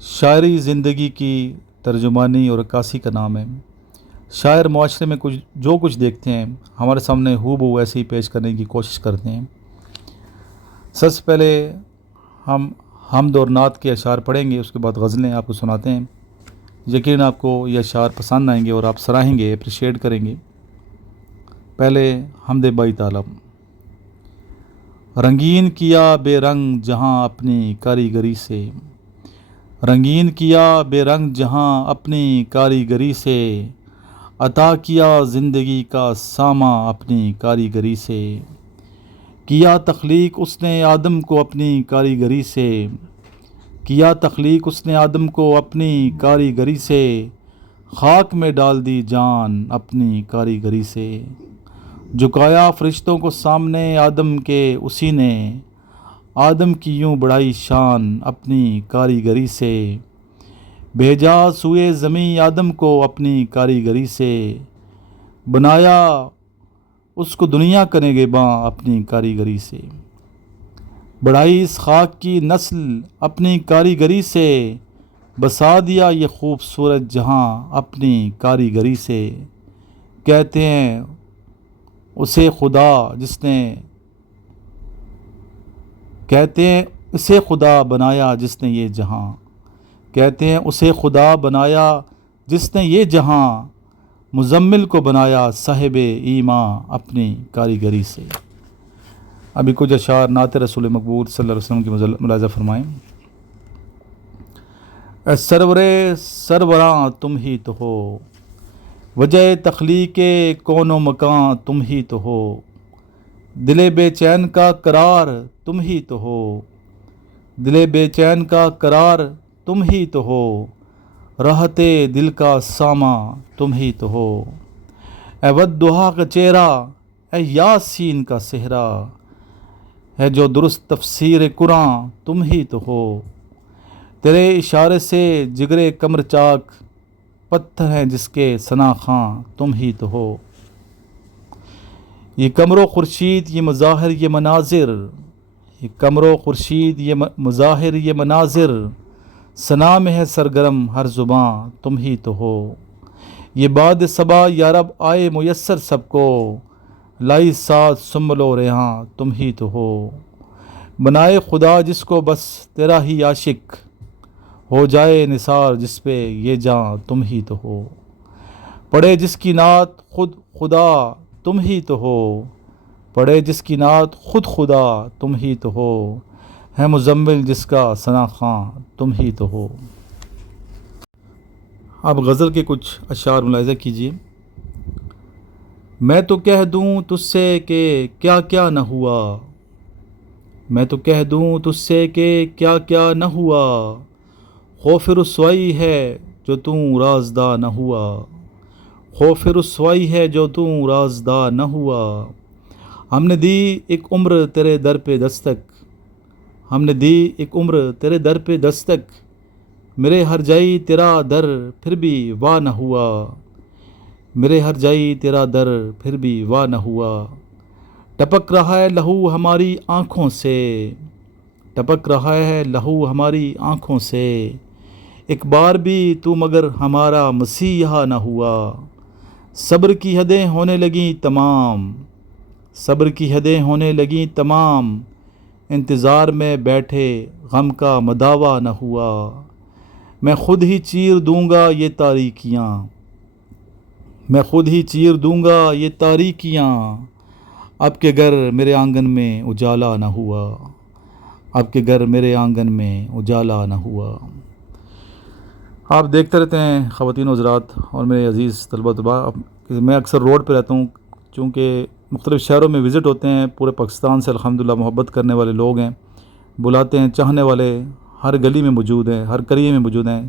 شاعری زندگی کی ترجمانی اور عکاسی کا نام ہے۔ شاعر معاشرے میں جو کچھ دیکھتے ہیں ہمارے سامنے ہو بہو ایسے ہی پیش کرنے کی کوشش کرتے ہیں۔ سب سے پہلے ہم حمد اور نعت کے اشعار پڑھیں گے، اس کے بعد غزلیں آپ کو سناتے ہیں۔ یقیناً آپ کو یہ اشعار پسند آئیں گے اور آپ سراہیں گے، اپریشیٹ کریں گے۔ پہلے حمد بائی تعالیٰ۔ رنگین کیا بے رنگ جہاں اپنی کاریگری سے، رنگین کیا بے رنگ جہاں اپنی کاریگری سے، عطا کیا زندگی کا ساماں اپنی کاریگری سے، کیا تخلیق اس نے آدم کو اپنی کاریگری سے، کیا تخلیق اس نے آدم کو اپنی کاریگری سے، خاک میں ڈال دی جان اپنی کاریگری سے، جھکایا فرشتوں کو سامنے آدم کے اسی نے، آدم کی یوں بڑھائی شان اپنی کاریگری سے، بھیجا سوئے زمیں آدم کو اپنی کاریگری سے، بنایا اس کو دنیا کا نگہباں اپنی کاریگری سے، بڑھائی اس خاک کی نسل اپنی کاریگری سے، بسا دیا یہ خوبصورت جہاں اپنی کاریگری سے، کہتے ہیں اسے خدا جس نے، کہتے ہیں اسے خدا بنایا جس نے یہ جہاں، کہتے ہیں اسے خدا بنایا جس نے یہ جہاں، مزمل کو بنایا صاحب ایماں اپنی کاریگری سے۔ ابھی کچھ اشعار نعت رسول مقبول صلی اللہ علیہ وسلم کی ملاحظہ فرمائیں۔ اے سرور سروراں تم ہی تو ہو، وجہ تخلیق کون و مکان تم ہی تو ہو، دل بے چین کا قرار تم ہی تو ہو، دل بے چین کا قرار تم ہی تو ہو، راحت دل کا ساماں تم ہی تو ہو، اے والضحیٰ کا چہرہ اے یاسین کا صحرا، ہے جو درست تفسیر قرآن تم ہی تو ہو، تیرے اشارے سے جگر قمر چاک پتھر ہیں جس کے ثنا خواں تم ہی تو ہو، یہ قمر و خورشید یہ مظاہر یہ مناظر، یہ قمر و خورشید یہ مظاہر یہ مناظر، ثنا میں ہے سرگرم ہر زباں تم ہی تو ہو، یہ باد صبا یا رب آئے میسر سب کو، لائی ساتھ سنبل و ریحاں تم ہی تو ہو، بنائے خدا جس کو بس تیرا ہی عاشق، ہو جائے نثار جس پہ یہ جاں تم ہی تو ہو، پڑھے جس کی نعت خود خدا تم ہی تو ہو، پڑھے جس کی نعت خود خدا تم ہی تو ہو، ہے مزمل جس کا ثنا خواں تم ہی تو ہو۔ اب غزل کے کچھ اشعار ملاحظہ کیجیے۔ میں تو کہہ دوں تجھ سے کہ کیا کیا نہ ہوا، میں تو کہہ دوں تجھ سے کہ کیا کیا نہ ہوا، خوف رسوائی ہے جو توں رازداں نہ ہوا، خوف رسوائی ہے جو توں رازداں نہ ہوا، ہم نے دی ایک عمر تیرے در پہ دستک، ہم نے دی ایک عمر تیرے در پہ دستک، میرے ہر جائی تیرا در پھر بھی وا نہ ہوا، میرے ہر جائی تیرا در پھر بھی وا نہ ہوا، ٹپک رہا ہے لہو ہماری آنکھوں سے، ٹپک رہا ہے لہو ہماری آنکھوں سے، ایک بار بھی تو مگر ہمارا مسیحا نہ ہوا، صبر کی حدیں ہونے لگیں تمام، صبر کی حدیں ہونے لگیں تمام، انتظار میں بیٹھے غم کا مداوا نہ ہوا، میں خود ہی چیر دوں گا یہ تاریکیاں، میں خود ہی چیر دوں گا یہ تاریکیاں، اب کہ گر میرے آنگن میں اجالا نہ ہوا، اب کہ گر میرے آنگن میں اجالا نہ ہوا۔ آپ دیکھتے رہتے ہیں خواتین و حضرات اور میرے عزیز طلبہ طلباء، میں اکثر روڈ پہ رہتا ہوں، چونکہ مختلف شہروں میں وزٹ ہوتے ہیں، پورے پاکستان سے الحمدللہ محبت کرنے والے لوگ ہیں، بلاتے ہیں، چاہنے والے ہر گلی میں موجود ہیں، ہر قریے میں موجود ہیں،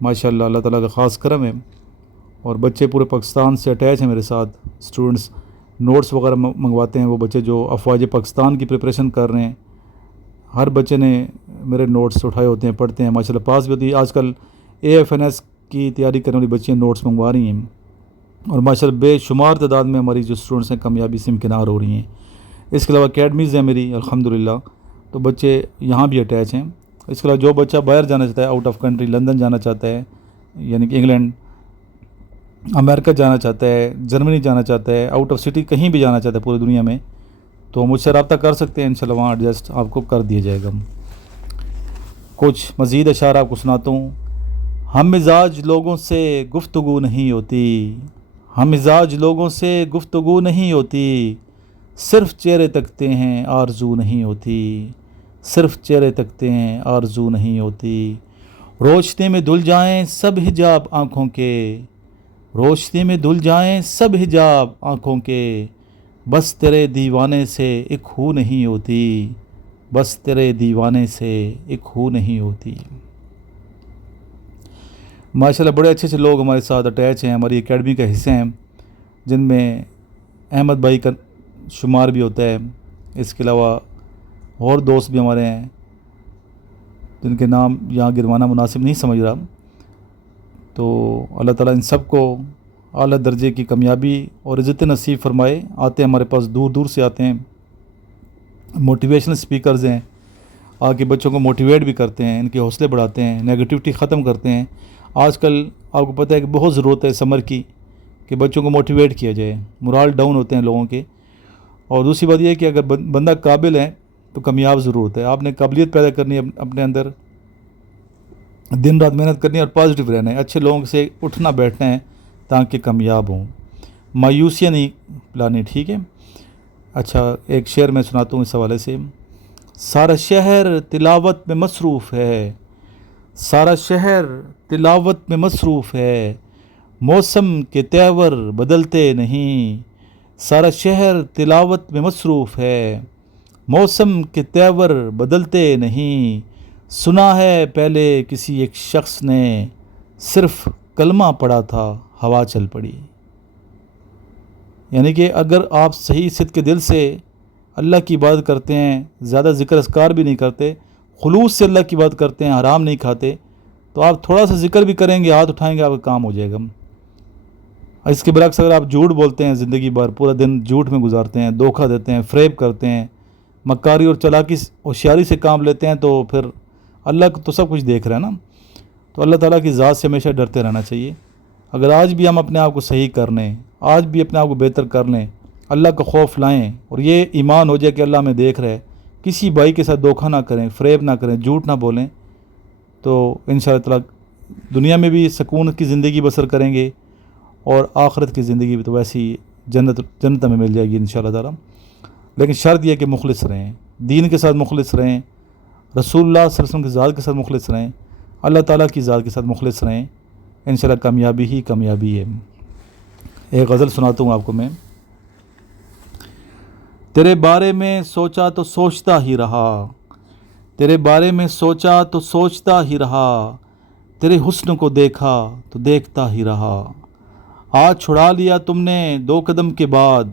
ماشاءاللہ اللہ تعالیٰ کا خاص کرم ہے، اور بچے پورے پاکستان سے اٹیچ ہیں میرے ساتھ، اسٹوڈنٹس نوٹس وغیرہ منگواتے ہیں، وہ بچے جو افواج پاکستان کی پریپریشن کر رہے ہیں، ہر بچے نے میرے نوٹس اٹھائے ہوتے ہیں، پڑھتے ہیں، ماشاءاللہ پاس بھی ہوتی ہے۔ آج کل AFNS کی تیاری کرنے والی بچیاں نوٹس منگوا رہی ہیں، اور ماشاءاللہ بے شمار تعداد میں ہماری جو اسٹوڈنٹس ہیں کامیابی سے امکنار ہو رہی ہیں۔ اس کے علاوہ اکیڈمیز ہیں میری الحمدللہ، تو بچے یہاں بھی اٹیچ ہیں، اس کے علاوہ جو بچہ باہر جانا چاہتا ہے، آؤٹ آف کنٹری، لندن جانا چاہتا ہے، یعنی کہ انگلینڈ، امریکہ جانا چاہتا ہے، جرمنی جانا چاہتا ہے، آؤٹ آف سٹی کہیں بھی جانا چاہتا ہے پوری دنیا میں، تو مجھ سے رابطہ کر سکتے ہیں، انشاءاللہ وہاں ایڈجسٹ آپ کو کر دیا جائے گا۔ کچھ مزید اشعار آپ کو سناتا ہوں۔ ہم مزاج لوگوں سے گفتگو نہیں ہوتی، ہم مزاج لوگوں سے گفتگو نہیں ہوتی، صرف چہرے تکتے ہیں آرزو نہیں ہوتی، صرف چہرے تکتے ہیں آرزو نہیں ہوتی، روشنی میں دھل جائیں سب حجاب آنکھوں کے، روشنی میں دھل جائیں سب حجاب آنکھوں کے، بس تیرے دیوانے سے ایک خو نہیں ہوتی، بس تیرے دیوانے سے ایک خو نہیں ہوتی۔ ماشاءاللہ بڑے اچھے لوگ ہمارے ساتھ اٹیچ ہیں، ہماری اکیڈمی کا حصے ہیں، جن میں احمد بھائی کا شمار بھی ہوتا ہے، اس کے علاوہ اور دوست بھی ہمارے ہیں جن کے نام یہاں گروانا مناسب نہیں سمجھ رہا۔ تو اللہ تعالیٰ ان سب کو اعلیٰ درجے کی کامیابی اور عزت نصیب فرمائے۔ آتے ہیں ہمارے پاس، دور دور سے آتے ہیں، موٹیویشنل سپیکرز ہیں، آ کے بچوں کو موٹیویٹ بھی کرتے ہیں، ان کے حوصلے بڑھاتے ہیں، نیگیٹیوٹی ختم کرتے ہیں۔ آج کل آپ کو پتہ ہے کہ بہت ضرورت ہے سمر کی، کہ بچوں کو موٹیویٹ کیا جائے، مورال ڈاؤن ہوتے ہیں لوگوں کے۔ اور دوسری بات یہ ہے کہ اگر بندہ قابل ہے تو کامیاب ضرورت ہے، آپ نے قابلیت پیدا کرنی ہے اپنے اندر، دن رات محنت کرنی ہے اور پازیٹیو رہنا ہے، اچھے لوگوں سے اٹھنا بیٹھنا ہے تاکہ کامیاب ہوں، مایوسیاں نہیں لانی، ٹھیک ہے۔ اچھا ایک شعر میں سناتا ہوں اس حوالے سے۔ سارا شہر تلاوت میں مصروف ہے، سارا شہر تلاوت میں مصروف ہے، موسم کے تیور بدلتے نہیں، سارا شہر تلاوت میں مصروف ہے، موسم کے تیور بدلتے نہیں، سنا ہے پہلے کسی ایک شخص نے، صرف کلمہ پڑھا تھا ہوا چل پڑی۔ یعنی کہ اگر آپ صحیح صدق کے دل سے اللہ کی عبادت کرتے ہیں، زیادہ ذکر اذکار بھی نہیں کرتے، خلوص سے اللہ کی عبادت کرتے ہیں، حرام نہیں کھاتے، تو آپ تھوڑا سا ذکر بھی کریں گے، ہاتھ اٹھائیں گے، آپ کا کام ہو جائے گا۔ اس کے برعکس اگر آپ جھوٹ بولتے ہیں، زندگی بھر پورا دن جھوٹ میں گزارتے ہیں، دھوکہ دیتے ہیں، فریب کرتے ہیں، مکاری اور چالاکی ہوشیاری سے کام لیتے ہیں، تو پھر اللہ تو سب کچھ دیکھ رہا ہے نا۔ تو اللہ تعالیٰ کی ذات سے ہمیشہ ڈرتے رہنا چاہیے۔ اگر آج بھی ہم اپنے آپ کو صحیح کر لیں، آج بھی اپنے آپ کو بہتر کر لیں، اللہ کا خوف لائیں اور یہ ایمان ہو جائے کہ اللہ ہمیں دیکھ رہا ہے، کسی بھائی کے ساتھ دھوکہ نہ کریں، فریب نہ کریں، جھوٹ نہ بولیں، تو انشاءاللہ تعالیٰ دنیا میں بھی سکون کی زندگی بسر کریں گے اور آخرت کی زندگی بھی تو ویسی جنت میں مل جائے گی انشاءاللہ تعالیٰ۔ لیکن شرط یہ کہ مخلص رہیں، دین کے ساتھ مخلص رہیں، رسول اللہ صلی اللہ علیہ وسلم کی ذات کے ساتھ مخلص رہیں، اللہ تعالیٰ کی ذات کے ساتھ مخلص رہیں، انشاءاللہ کامیابی ہی کامیابی ہے۔ ایک غزل سناتا ہوں آپ کو میں۔ تیرے بارے میں سوچا تو سوچتا ہی رہا، تیرے بارے میں سوچا تو سوچتا ہی رہا، تیرے حسن کو دیکھا تو دیکھتا ہی رہا، ہاتھ چھڑا لیا تم نے 2 قدم کے بعد،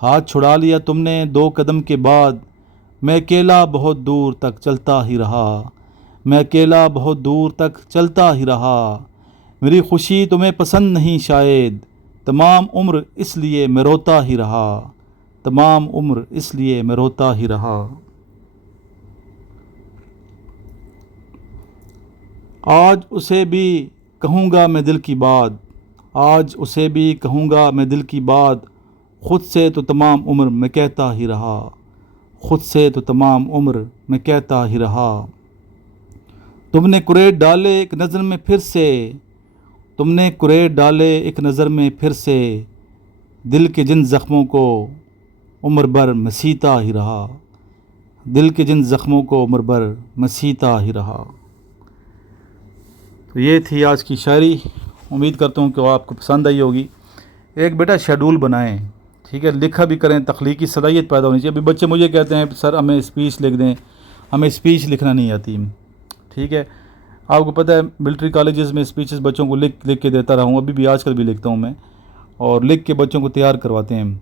ہاتھ چھڑا لیا تم نے 2 قدم کے بعد، میں اکیلا بہت دور تک چلتا ہی رہا، میں اکیلا بہت دور تک چلتا ہی رہا، میری خوشی تمہیں پسند نہیں شاید، تمام عمر اس لیے میں روتا ہی رہا، تمام عمر اس لیے میں روتا ہی رہا۔ آج اسے بھی کہوں گا میں دل کی بات، آج اسے بھی کہوں گا میں دل کی بات، خود سے تو تمام عمر میں کہتا ہی رہا، خود سے تو تمام عمر میں کہتا ہی رہا۔ تم نے کریٹ ڈالے ایک نظر میں پھر سے، تم نے کریٹ ڈالے ایک نظر میں پھر سے، دل کے جن زخموں کو عمر بھر میں سیتا ہی رہا، دل کے جن زخموں کو عمر بھر میں سیتا ہی رہا۔ تو یہ تھی آج کی شاعری، امید کرتا ہوں کہ وہ آپ کو پسند آئی ہوگی۔ ایک بیٹا شیڈول بنائیں، ٹھیک ہے، لکھا بھی کریں، تخلیقی صلاحیت پیدا ہونی چاہیے۔ ابھی بچے مجھے کہتے ہیں سر ہمیں اسپیچ لکھ دیں، ہمیں اسپیچ لکھنا نہیں آتی، ٹھیک ہے۔ آپ کو پتہ ہے ملٹری کالجز میں اسپیچز بچوں کو لکھ کے دیتا رہا ہوں، ابھی بھی آج کل بھی لکھتا ہوں میں، اور لکھ کے بچوں کو تیار کرواتے ہیں،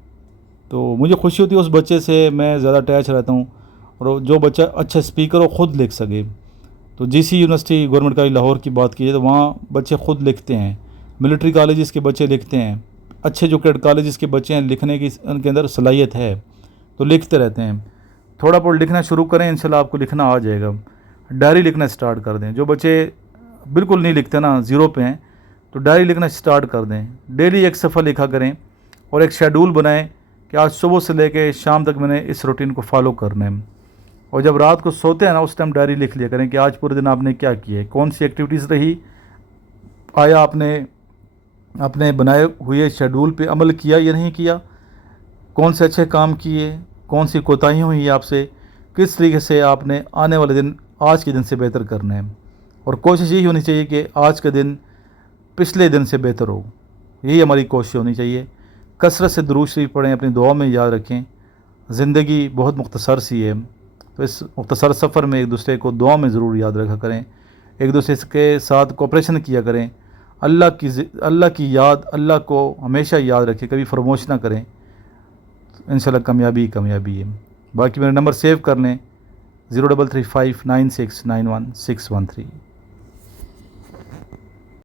تو مجھے خوشی ہوتی ہے اس بچے سے میں زیادہ اٹیچ رہتا ہوں، اور جو بچہ اچھا اسپیکر ہو خود لکھ سکے۔ تو جی سی یونیورسٹی گورنمنٹ کالج لاہور کی بات کی جائے تو وہاں بچے خود لکھتے ہیں، ملٹری کالجز کے بچے لکھتے ہیں، اچھے جو کیڈ کالجز کے بچے ہیں لکھنے کی ان کے اندر صلاحیت ہے تو لکھتے رہتے ہیں۔ تھوڑا بہت لکھنا شروع کریں، انشاءاللہ آپ کو لکھنا آ جائے گا۔ ڈائری لکھنا اسٹارٹ کر دیں. جو بچے بالکل نہیں لکھتے نا، زیرو پہ ہیں، تو ڈائری لکھنا اسٹارٹ کر دیں. ڈیلی ایک صفحہ لکھا کریں اور ایک شیڈول بنائیں کہ آج صبح سے لے کے شام تک میں نے اس روٹین کو فالو کرنا ہے. اور جب رات کو سوتے ہیں نا، اس ٹائم ڈائری لکھ لیا کریں کہ آج پورے دن آپ نے کیا کیا ہے، کون سی ایکٹیویٹیز رہی، آیا آپ نے اپنے بنائے ہوئے شیڈول پہ عمل کیا یا نہیں کیا، کون سے اچھے کام کیے، کون سی کوتاہیاں ہوئی آپ سے، کس طریقے سے آپ نے آنے والے دن آج کے دن سے بہتر کرنا ہے. اور کوشش یہی ہونی چاہیے کہ آج کا دن پچھلے دن سے بہتر ہو. یہی ہماری کوشش ہونی چاہیے. کثرت سے درود شریف پڑھیں، اپنی دعاؤں میں یاد رکھیں. زندگی بہت مختصر سی ہے، تو اس مختصر سفر میں ایک دوسرے کو دعا میں ضرور یاد رکھا کریں. ایک دوسرے کے ساتھ کوپریشن کیا کریں. اللہ کی یاد، اللہ کو ہمیشہ یاد رکھیں، کبھی فراموش نہ کریں. انشاءاللہ کامیابی کامیابی ہے. باقی میرا نمبر سیو کر لیں، 033596916113.